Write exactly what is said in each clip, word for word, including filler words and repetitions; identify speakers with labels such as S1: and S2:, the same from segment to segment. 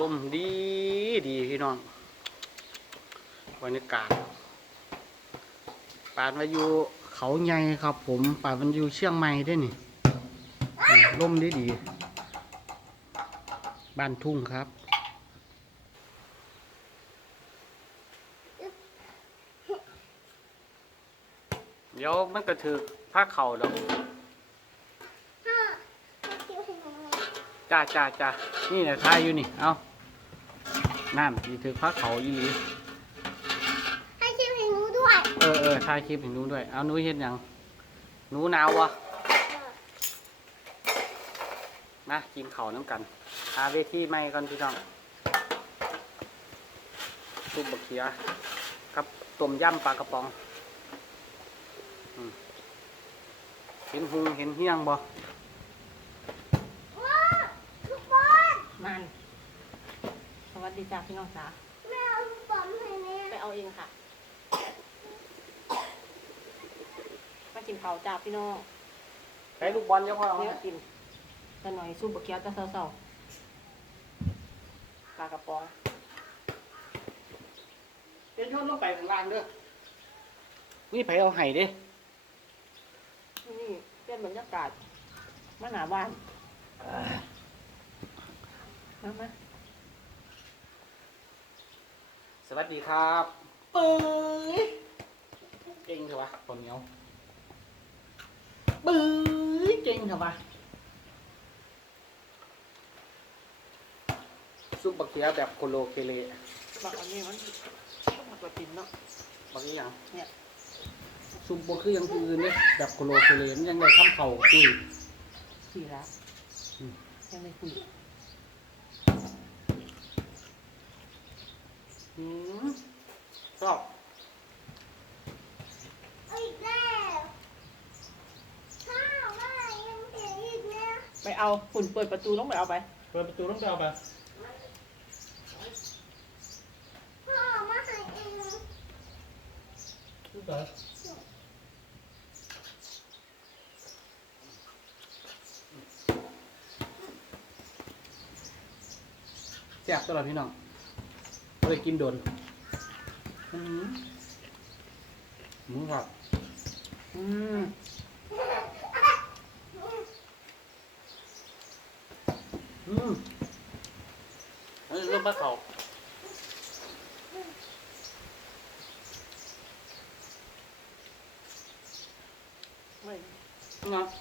S1: ลมดีดีพี่น้องบรรยากาศป่านมาอยู่เขาใหญ่ครับผมป่านมันอยู่เชียงใหม่ได้นี่ลมดีดีบ้านทุ่งครับเดี๋ยวมันก็ถือผ้าเข่าดอกจ้าจ้าจ้านี่เนี่ยทายอยู่นี่เอานั่นมีถือผ้าเข่าอีหลี
S2: ให้คลิปให้หนูด้วย
S1: เออเออทายคลิปให้หนูด้วยเอาหนูเห็นยังหนูหนาววะมากินเข่าน้ำกันหาเวทีใหม่ก่อนพี่น้องซุปบะเขียกับต้มยำปลากระป๋องเห็นหุงเห็นเฮี้ยงบ่
S2: ลูกบอล
S3: มันสวัสดีจ้าพี่น้องจ๋า
S2: แม่เอาลูกบอลให้แม่
S3: ไปเอาเองค่ะมากินข้าวจ้าพี่น้อง
S1: ใช้ลูกบอลเยอะพอ
S3: เนี่ยกินแต่หน่อยซุปบะเขียวแต่เศร้าๆปลากระป๋อง
S1: เป็นช่วงลงไปข้างล่างเด้อนี่ไผเอาไห้เด้
S3: นี่เป็นบรรยากาศมาหนาบ้านมามา
S1: สวัสดีครับปื้ยเก่งเถอะวะคนเหนียวปื้ยเก่งเถอะวะซุปบะเขียแบบโคโลเคเล
S3: บักอันนี้มันมันกระตินเนาะ
S1: บักนี้ยัง
S3: เนี่ย
S1: ซุปบะคือยังอื่นเนี่ยแบบโคโลเคเลมันยังได้ทำเข่าคุย
S3: สี่ละยังไม่คุย
S1: อืมชอบ
S2: อีกแล้วข้าวแม่ยังเสียอีกเนี่ย
S3: ไปเอาฝุ่นเปิดประตูต้องไปเอาไป
S1: เปิดประตูต้องไปเอาไป
S2: พ่อมาให้เอง
S1: รู้จักแซ่บตลอดพี่น้องเลยกินโดนอืมหมูครับ
S3: อืม
S1: อืมอันนี้เริ่มปลาเข่า
S3: ไม่
S1: เนาะ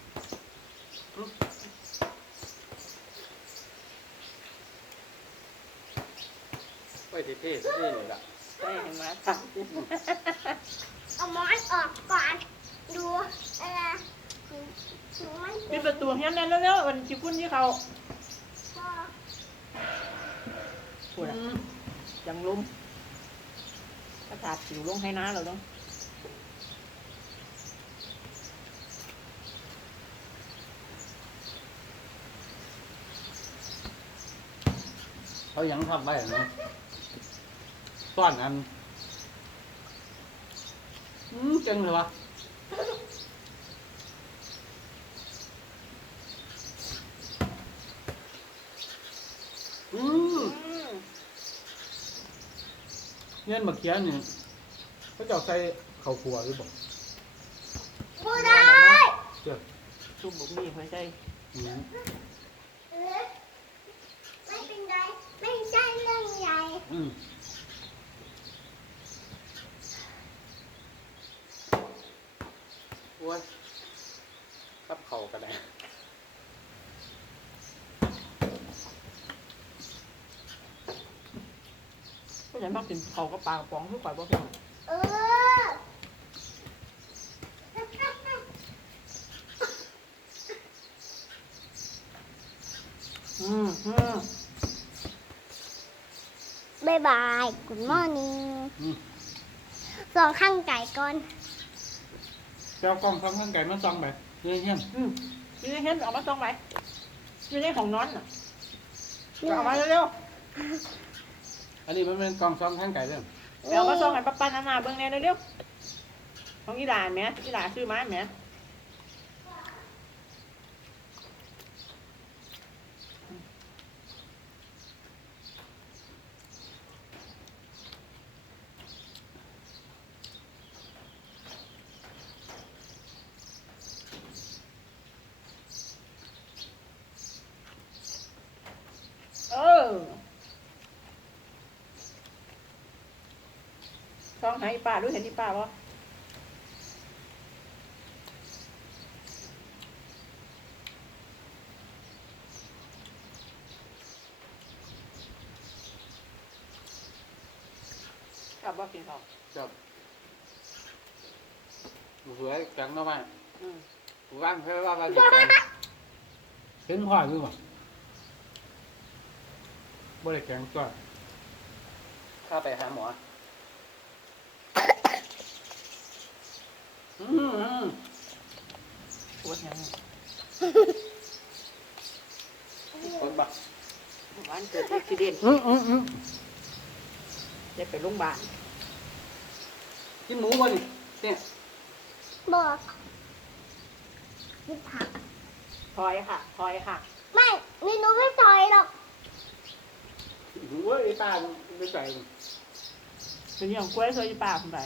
S1: ไปเท่ๆเท่ๆเลยล่ะ
S3: ไม่เห็นไหม
S2: เอาหมอนออกก่อนดูอะไรหนูมัน
S3: ปิดประตูเฮียนได้แล้วๆวันชิคุ้นที่เขา
S2: พ่อ
S3: ปวดยังล้มกระถาผิวลงให้น้าเราต้อง
S1: เขายังทำได้ไหมต้อนอันอืมจังเลยวะอืมเงี้ยมาเคี้ยนี่เขาจะใส่ข้าวคั่วหรือเปล่า
S2: บูได้
S1: เจ้า
S3: ซุปบุกนี่หัวใจ
S1: อืม
S2: ไม่เป็นไรไม่ใช่เรื่องใหญ่
S1: อืมโอ้ยกับเข่ากันเลย
S3: ก็ยังมักกินเขาก็ปลากระป๋องทุกฝ่ายบ่เพียง
S2: เออ
S3: อืมอืม
S2: บายบายกุดมอร์นิ่งสองข้างไก่ก่อน
S1: เจ้ากล้องทำข้างไก่มาซองไปเยี่ยมเยี่ยม
S3: อืมยืนเห็นออกมาตรงไหนยืนในของนอนน่ะเอามาเร็ว
S1: อันนี้มันเป็นกล้องซองข้างไก่เรื่อง
S3: ๆเอามาส่งให้ป้าป้านานาเบิ่งแน่เร็วๆของอีหลานแม่อีหลานซื้อมาแม่องหาอีป้าดูเห็นอีป้าบ่กลับบ่กินข้าว
S1: จับสวยแข็งเนาะแม่
S3: อืม
S1: ว่างเพื่อว่าว่าจะแข็งเห็นพ่อหรือเปล่าบ่ได้แข็งก็ข้าไปหาหมออืม
S3: ปวดยัง
S1: คนบัก
S3: หวานเกิดอุบิเหตุ
S1: อืมอืมอืม
S3: ได้ไปโรงพยาบาล
S1: กินหมูบ่นี่เนี่ย
S2: บอกกินผัก
S3: ถอยค่ะถอยค่ะ
S2: ไม่มีหนูไม่ต่อยหรอก
S1: หมูไอ้ป้าไม่ใส่
S3: เป็นอย่างกล้วยเคยอีป้าคุณไป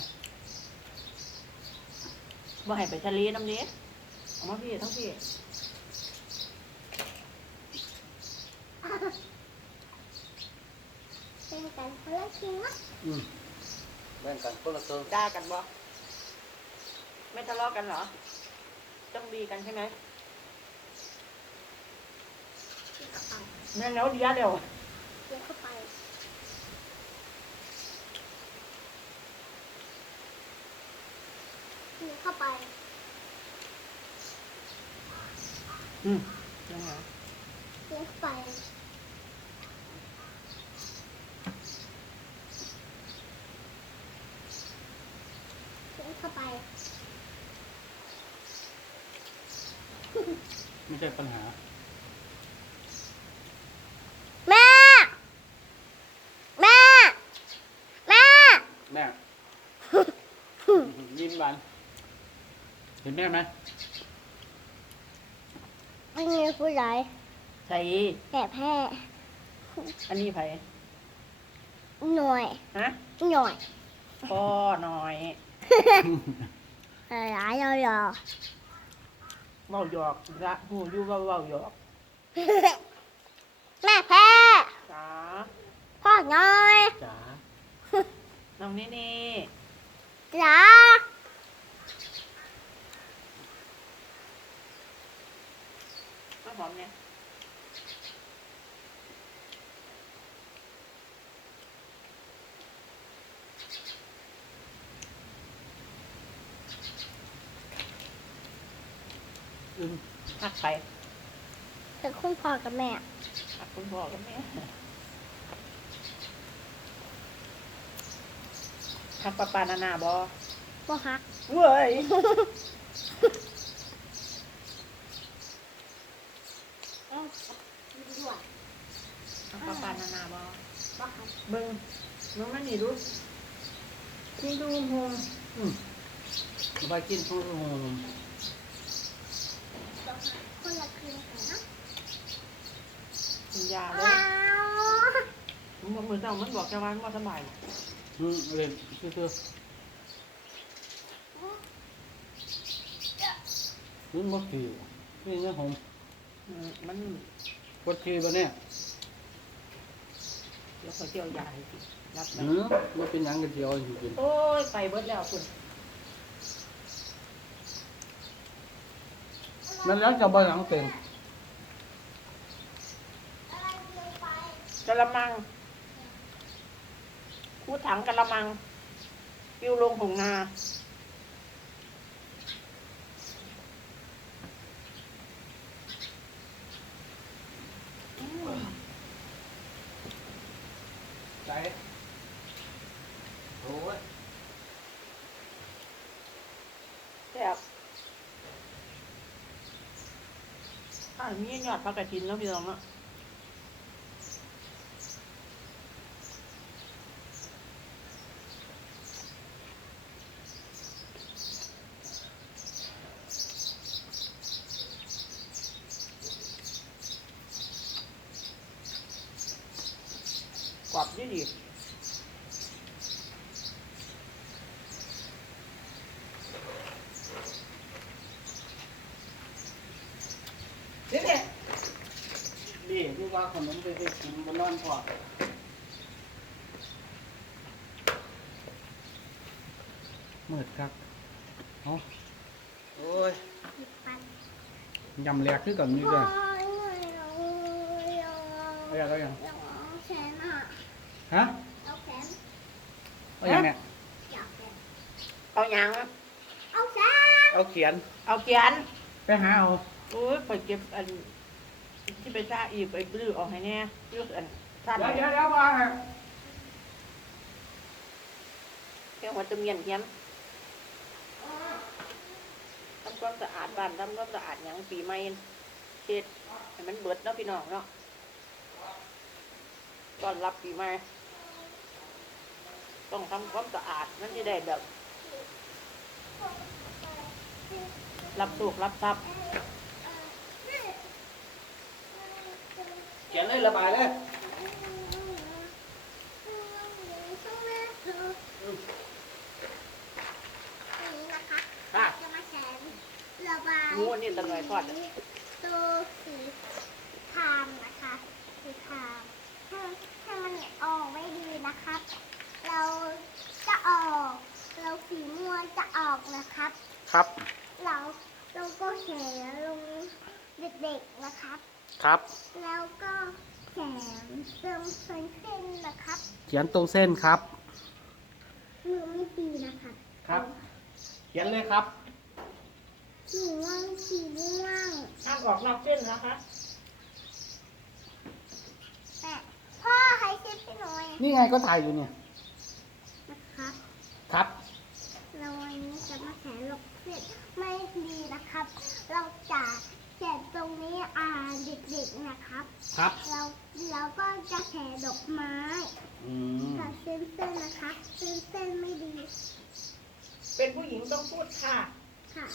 S3: บ่ให้ไปทะเลน้ำนี้เอามาพี่ทั้งพี่
S2: เป็นกันคนละชิ้นนะ
S1: อืมแบ่งกันคนละเติม
S3: ด่ากันบ่ไม่ทะเลาะกันเหรอต้องดีกันใช่ไหม
S2: กินเข้าไป
S3: แม่แล้วเดียวเดียว
S2: กินเข้าไปกินเข้าไป
S3: อืมยังไง
S2: กินเข้าไปกินเข้าไป
S1: ไม่ใช่ปัญหา
S2: แม่ แม่ แม่
S1: แม่ ยิ้มหวานเห็นแม่ไหม
S2: ไม่มีผู้ใหญ่
S3: ใช่
S2: แก่แพ้
S3: อันนี้ไผ
S2: หน่วย
S3: ฮะ
S2: หน่วย
S3: พ่อหน่อย
S2: หลายยอยอ
S3: เว้าหยอกละหูอยู่เว้าเว้าหยอก
S2: แม่แพ้
S3: จ้า
S2: พ่อน้อย
S1: จ๋า
S3: น้องนี่นี่
S2: จ๋า
S3: มาหอมเนี่ย
S1: อืม
S3: หักไป
S2: เป็นคุณพ่อกับแม่
S3: หักคุณพ่อกับแม่หักปลาปลานานาบอ
S2: พ่อฮัก
S3: เว้ย
S2: เอ้าดูด้วย
S3: หักปลาปลานานาบอ
S2: พ่อฮัก
S3: มึงมึงไม่หนีรู้กินดูหง
S1: อืมเอาไปกินทุกโมง
S2: คนละคืนกันนะ
S3: กินยาเล
S2: ว้าย ว
S3: มึงบอกมือเจ้ามันบอกจะวันว่าสบาย
S1: อืมเล่นซื่อๆนี่มดขี่นี่เนื้อหง
S3: อืมมัน
S1: มดขี่ปะเนี่ย
S3: เดี๋ยวเขาเจียวยาให้กินรับไป
S1: อืมมันเป็นหยังกันเดียวอยู่กิน
S3: โอ้ยไปเบิดแล้วคุณ
S1: มันแล้วจะบ่หยังเต็ม
S2: อะไรลงไป
S3: กะละมังคูถังกะละมังปิวลงหงนา
S1: ใจโอ้ย
S3: แซ่บอ่ามีหยอดผักกระถินแล้วพี่น้องเนาะกรอบดีดีเด็ด
S1: ดีดูว่าขนมไปไปกินบนนอนพอมืดครับเอาโอ้ย
S2: ปัด
S1: ยำแหลกคือก่อนนี่
S2: พ่
S1: เล
S2: อย เอาเอา
S1: เอาอย่างเอาอย่าง
S2: เอาแขนอ่ะ
S1: ฮะ
S2: เอาแขน
S1: เอาอย่างเนี่ย
S2: อยากแขน
S3: เอาหยัง
S2: เอาแขน
S1: เอาเขียน
S3: เอาเขียน
S1: ไปหาเอา
S3: โอ้ยไปเก็บอันที่ไปซ่าอีกไปลื้อออกให้แน่ลื้ออันซ่า
S1: เดี๋ยว
S3: เดี๋
S1: เดี๋ยวเดี๋ยวมาฮะ
S3: ยวหัวตะเมียนเขียนทำความสะอาดบ้านทำความสะอาดหยังปีใหม่เช็ดให้มันเบิดเนาะพี่น้องเนาะต้อนรับปีใหม่ต้องทำความสะอาดนั่นจะได้แบบ รับสุขรับทรัพย์
S1: เขียนเลยระบายเลย
S2: นี่นะคะ
S3: อ่ะ
S2: จะมาแขนระบาย
S3: งูนี่ตะหน่อยทอดอะ
S2: ตัวสีครามนะคะสีครามถ้าถ้ามันออกไม่ดีนะครับ เราจะออกเราสีม่วงจะออกนะครับ
S1: ครับ
S2: เราเราก็แขนลงเด็กๆนะครับ
S1: ครับ
S2: แล้วก็แขนเติมเส้นๆนะครับ
S1: เขียนตรงเส้นครับ
S2: มือไม่ดีนะคะ
S1: ครับ เขียนเลยครับ
S2: สีม่วงสีม่วง
S3: ห้ามออกนอกเส้นนะคะ
S2: แต่พ่อให้ชิปพี่หน่อย
S1: นี่ไงก็ถ่ายอยู่เนี่ย
S2: นะครับ
S1: ครับ
S2: เราวันนี้จะมาแขนลกเสร็จไม่ดีนะครับ เราจะแขนตรงนี้อ่าเด็กๆนะครับ
S1: ครับ
S2: เราเราก็จะแขนดอกไม้
S1: อืม
S2: กับเส้นๆนะคะเส้นๆไม่ดี
S3: เป็นผู้หญิงต้องพูดค่ะ
S2: ค่ะ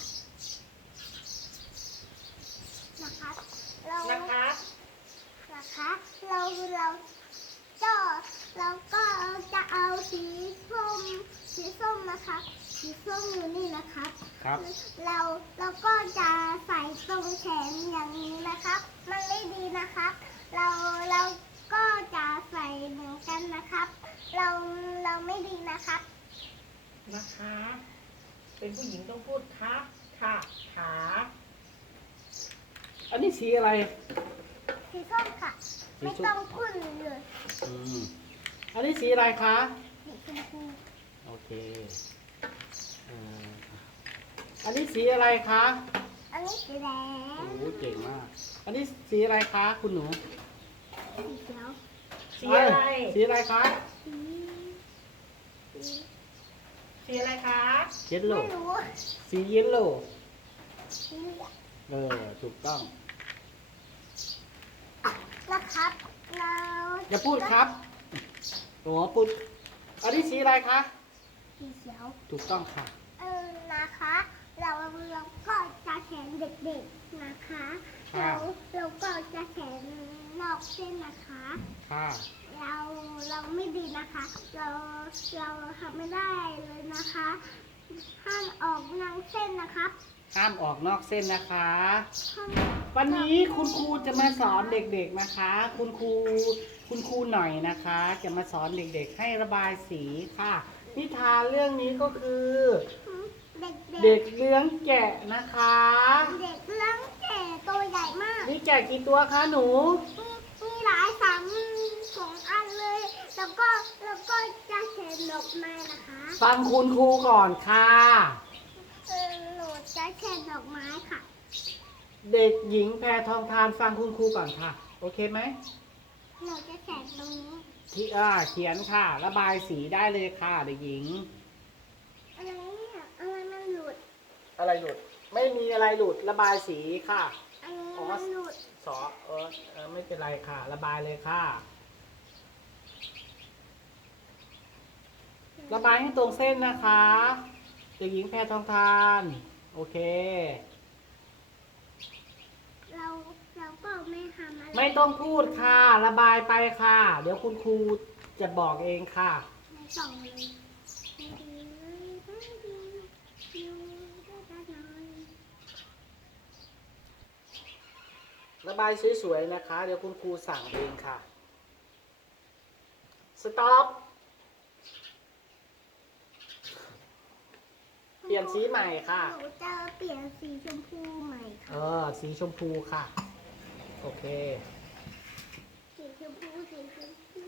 S2: นะคะเรา
S3: นะคะ
S2: นะคะเราเราก็เราก็จะเอาสีส้มสีส้มนะคะสีส้มอยู่นี่นะครับ
S1: ครับ
S2: เราเราก็จะใส่ตรงแขนอย่างนี้นะครับ มันไม่ดีนะครับ เราเราก็จะใส่เหมือนกันนะครับ เราเราไม่ดีนะครับ
S3: นะคะ เป็นผู้หญิงต้องพูดค่ะค่ะขา
S1: อันนี้สีอะไร
S2: สีส้มค่ะ
S1: สี
S2: ไม่
S1: ส้ม
S2: ต้องพูดเลย
S1: อืมอันนี้สีอะไรคะ
S2: สีชมพู
S1: โอเคเอ่ออันนี้สีอะไรคะ
S2: อันนี้สีแด
S1: โอ้
S2: ง
S1: โหเก่งมาก อันนี้สีอะไรคะคุณหนู
S2: สีเขียว
S3: สีอะไร
S1: เยสีอะไรคะ
S2: สีสี
S3: สีอะไรคะ
S1: เยลโล่
S2: ไม่รู้
S1: สีเยลโล่
S2: สีเหลือง
S1: เออถูกต้อง
S2: นะครับเรา
S1: อย่าพูดครับโอ้พูด อันนี้สีอะไรคะ
S2: สีเขียว
S1: ถูกต้องค่ะ
S2: เออนะคะ เราเราก็จะแขนเด็กๆนะคะ
S1: ครั
S2: เรา
S1: บ
S2: เราก็จะแขนนอกเส้นนะคะ
S1: ค่ะ
S2: เราเราไม่ดีนะคะ เราเราทำไม่ได้เลยนะคะ ห้ามออกนางเส้นนะครับ
S1: ห้ามออกนอกเส้นนะคะ
S2: ห้าม
S1: วันนี้คุณครูจะมาสอนเด็กๆนะคะ คุณครูคุณครูหน่อยนะคะ จะมาสอนเด็กๆให้ระบายสีค่ะ นิทานเรื่องนี้ก็คือ
S2: เด็กๆ
S1: เด็กเลี้ยงแกะนะคะ
S2: เด็กเลี้ยงแก่ตัวใหญ่มาก
S1: นี่แกะกี่ตัวคะหนู
S2: มีมีหลายสามสองอันเลย แล้วก็แล้วก็จะเขียนดอกไม้นะคะ
S1: ฟังคุณครูก่อนค่ะ
S2: เออหนูจะเขียนดอกไม้ค่ะ
S1: เด็กหญิงแพรทองทานฟังคุณครูก่อนค่ะ โอเคไหม
S2: หนูจะเขียนตรงนี้
S1: ที่อ่าเขียนค่ะ ระบายสีได้เลยค่ะเด็กหญิง
S2: อะไรเนี่ยอะไรมันหลุด
S1: อะไรหลุด ไม่มีอะไรหลุดระบายสีค่ะ
S2: อันนี้มันหลุด
S1: สอเออเออไม่เป็นไรค่ะ ระบายเลยค่ะ ระบายให้ตรงเส้นนะคะเด็กหญิงแพรทองทาน โอเค
S2: เราเราก็ไม่ทำอะไร
S1: ไม่ต้องพูดค่ะ ระบายไปค่ะ เดี๋ยวคุณครูจะบอกเองค่ะ
S2: ไม่ส่องเลยไม่ดีเลยไม่ดีอยู่ด้วยกันหน่อย
S1: ระบายสวยๆนะคะ เดี๋ยวคุณครูสั่งเองค่ะ สต็อปปลี่ยนสีใหม่ค่ะ
S2: หนูจะเปลี่ยนสีชมพูใหม่
S1: เอ
S2: ค่ะ
S1: อ สีชมพูค่ะ โอเค
S2: สีชมพูสีชมพู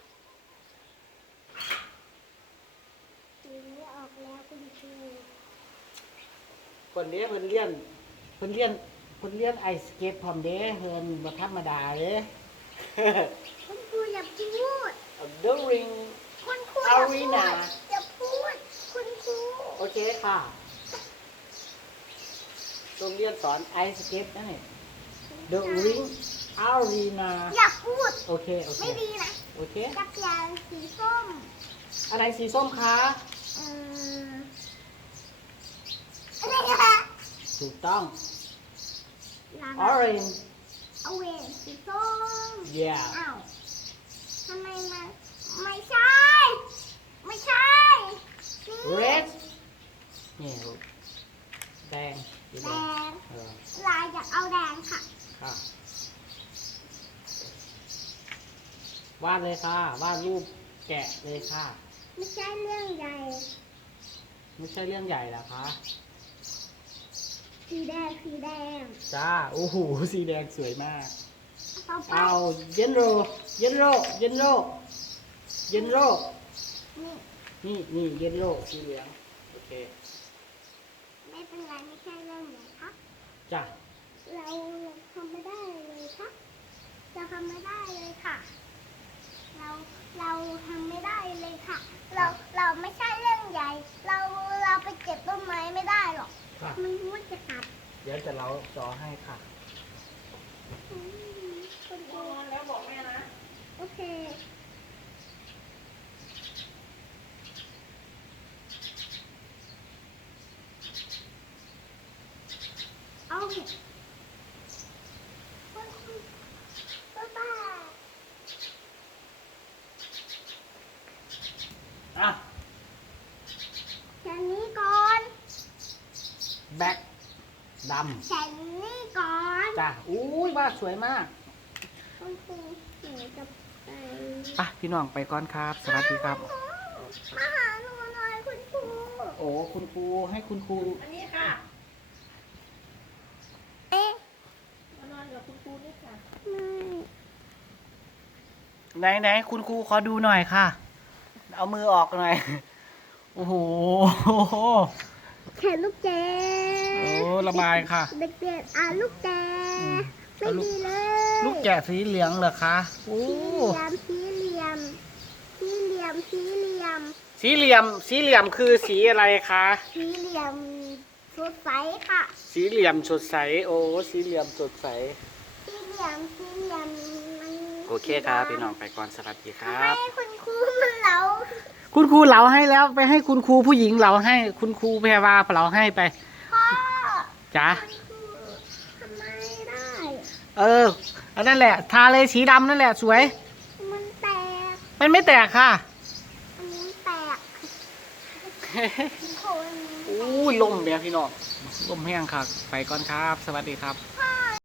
S2: สีนี้ออกแล้วคุณครู
S1: คนนี้เพิ่นเลี้ยนเพิ่นเลี้ยนเพิ่นเลี้ยนไอสเก็ตพร้อมเด้เพิ่นบ่ธรรมดาเด้
S2: คุณครูอย่าพูด
S1: The Ring
S2: คุณครูอย่าพูด
S1: Arena
S2: อย่าพูด คุณครู
S1: โอเคค่ะโรงเรียนสอนไอสเก็ตนั่นเอง The Ring Arena
S2: อย่าพูด
S1: โอเค โอเค
S2: ไม่ดีนะ
S1: โอเค
S2: จะเปลี่ยนสีส้ม
S1: อะไรสีส้มคะ
S2: เอ่ออะไรนะคะ
S1: ถูกต้อง
S2: ลา
S1: Orange
S2: เอาเวนสีส้ม
S1: yeah
S2: อ้าวทำไมมันไม่ใช่ ไม่ใช่
S1: Red นี่ลูกแดงสี
S2: แด
S1: แดง
S2: ง
S1: เออ
S2: ลายอยากเอาแดงค่ะ
S1: ค่ะ วาดเลยค่ะ วาดรูปแกะเลยค่ะ
S2: ไม่ใช่เรื่องใหญ่
S1: ไม่ใช่เรื่องใหญ่หรอคะ
S2: สีแดงสีแดง
S1: จ้า โอ้โห สีแดงสวยมาก
S2: ต่อไป
S1: เอาเยนโรเยนโรเยนโรเยนโร
S2: นี่
S1: นี่นี่เยนโรสีเหลือง โอเค
S2: ไม่เป็นไรไม่ใช่เรื่องใหญ่ครับ
S1: จ้า
S2: เราทำไม่ได้เลยครับเราทำไม่ได้เลยค่ะ เราเราทำไม่ได้เลยค่ะ เราเราไม่ใช่เรื่องใหญ่ เราเราไปเก็บต้นไม้ไม่ได้หรอก
S1: ค่ะ
S2: มันมุดจะกัด
S1: เดี๋ยวจะเล้าจอให้ค่ะ
S2: อืมคุณครู
S3: แล้วบอกแม่นะ
S2: โอเคเอาคุณครูบ๊ายบาย
S1: อ่ะ
S2: แค่นี้ก่อน
S1: แบ็คด
S2: แค่นี้ก่อน
S1: ำจ้าอุ้ยวาดสวยมาก
S2: คุณครูหนูจะไป
S1: อ่ะ พี่น้องไปก่อนครับ สวัสดีครับ
S2: มาหาหนูหน่อยคุณครู
S1: โอ้ คุณครูให้คุณครู
S3: อันนี้ค่ะ
S2: เอ๊ะ
S3: มานอนกับคุณครูนี่ค่ะ
S1: ไหนไหนคุณครูขอดูหน่อยค่ะ เอามือออกหน่อย โอ้โห
S2: แค่ลูกแจ
S1: โอ้ระบายค่ะ
S2: เด็กๆอ่านลูกแจ
S1: อืม
S2: ไม่
S1: เอาลูก
S2: ดีเลย
S1: ลูกแกะสีเหลืองเหรอคะโอ้
S2: สีเหลี่ยมสีเหลี่ยมสีเหลี่ยมสีเหลี่ยม
S1: สีเหลี่ยม สีเหลี่ยมคือสีอะไรคะ
S2: สีเหลี่ยมสดใสค่ะ
S1: สีเหลี่ยมสดใส โอ้ สีเหลี่ยมสดใส
S2: สีเหลี่ยมสีเหลี่ยมมัน
S1: โอเคครับพี่น้องไปก่อนสวัสดีค
S2: ทำ
S1: รั
S2: ไม
S1: บ
S2: คุณครูมันเหลา
S1: คุณครูเหลาให้แล้วไปให้คุณครูผู้หญิงเหลาให้ คุณครูแพรวาเหลาให้ไป
S2: พ่อ
S1: จ้ะ
S2: คุณครูทำไมได้
S1: เอออันนั่นแหละ ทาเลยสีดำนั่นแหละสวย
S2: มันแตก
S1: มันไม่แตกค่ะ
S2: อันนี้แตกคน
S1: อู้ยลมเนี่ยพี่น้องลมแห้งค่ะ ไปก่อนครับ สวัสดีครับ
S2: พ่อ